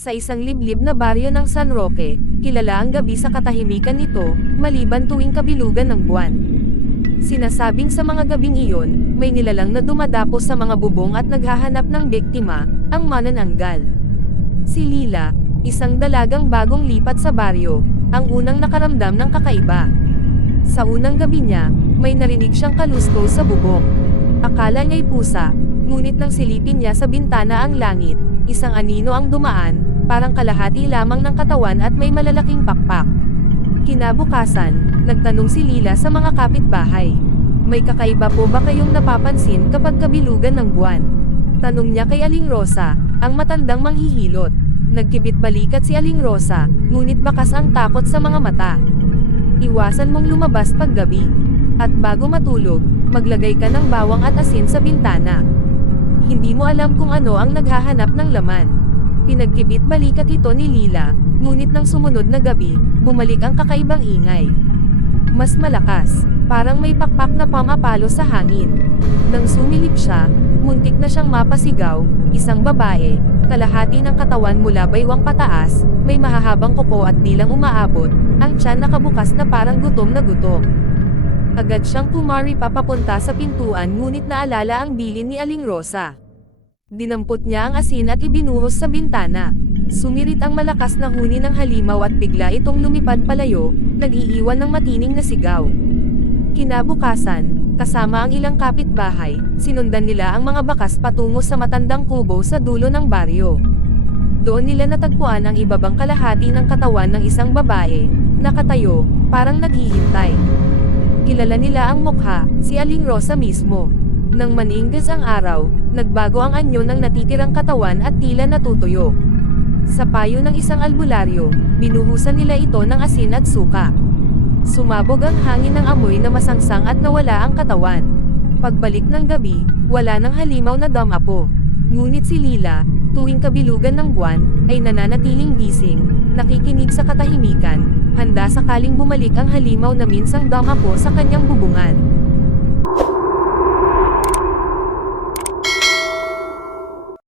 Sa isang liblib na baryo ng San Roque, kilala ang gabi sa katahimikan nito, maliban tuwing kabilugan ng buwan. Sinasabing sa mga gabing iyon, may nilalang na dumadapos sa mga bubong at naghahanap ng biktima, ang manananggal. Si Lila, isang dalagang bagong lipat sa baryo, ang unang nakaramdam ng kakaiba. Sa unang gabi niya, may narinig siyang kalusko sa bubong. Akala niya'y pusa, ngunit nang silipin niya sa bintana ang langit, isang anino ang dumaan, parang kalahati lamang ng katawan at may malalaking pakpak. Kinabukasan, nagtanong si Lila sa mga kapitbahay. May kakaiba po ba kayong napapansin kapag kabilugan ng buwan? Tanong niya kay Aling Rosa, ang matandang manghihilot. Nagkibit balikat si Aling Rosa, ngunit bakas ang takot sa mga mata. Iwasan mong lumabas paggabi. At bago matulog, maglagay ka ng bawang at asin sa bintana. Hindi mo alam kung ano ang naghahanap ng laman. Pinagkibit balikat ito ni Lila, ngunit ng sumunod na gabi, bumalik ang kakaibang ingay. Mas malakas, parang may pakpak na pamapalo sa hangin. Nang sumilip siya, muntik na siyang mapasigaw, isang babae, kalahati ng katawan mula baywang pataas, may mahahabang kuko at dilang umaabot, ang tiyan nakabukas na parang gutom na gutom. Agad siyang kumari papapunta sa pintuan ngunit naalala ang bilin ni Aling Rosa. Dinampot niya ang asin at ibinuhos sa bintana. Sumirit ang malakas na huni ng halimaw at bigla itong lumipad palayo, nag-iiwan ng matining na sigaw. Kinabukasan, kasama ang ilang kapitbahay, sinundan nila ang mga bakas patungo sa matandang kubo sa dulo ng baryo. Doon nila natagpuan ang ibabang kalahati ng katawan ng isang babae, nakatayo, parang naghihintay. Kilala nila ang mukha, si Aling Rosa mismo. Nang maninggas ang araw, nagbago ang anyo ng natitirang katawan at tila natutuyo. Sa payo ng isang albularyo, binuhusan nila ito ng asin at suka. Sumabog ang hangin ng amoy na masangsang at nawala ang katawan. Pagbalik ng gabi, wala nang halimaw na damapo. Ngunit si Lila, tuwing kabilugan ng buwan, ay nananatiling gising, nakikinig sa katahimikan, handa sakaling bumalik ang halimaw na minsang damapo sa kanyang bubungan.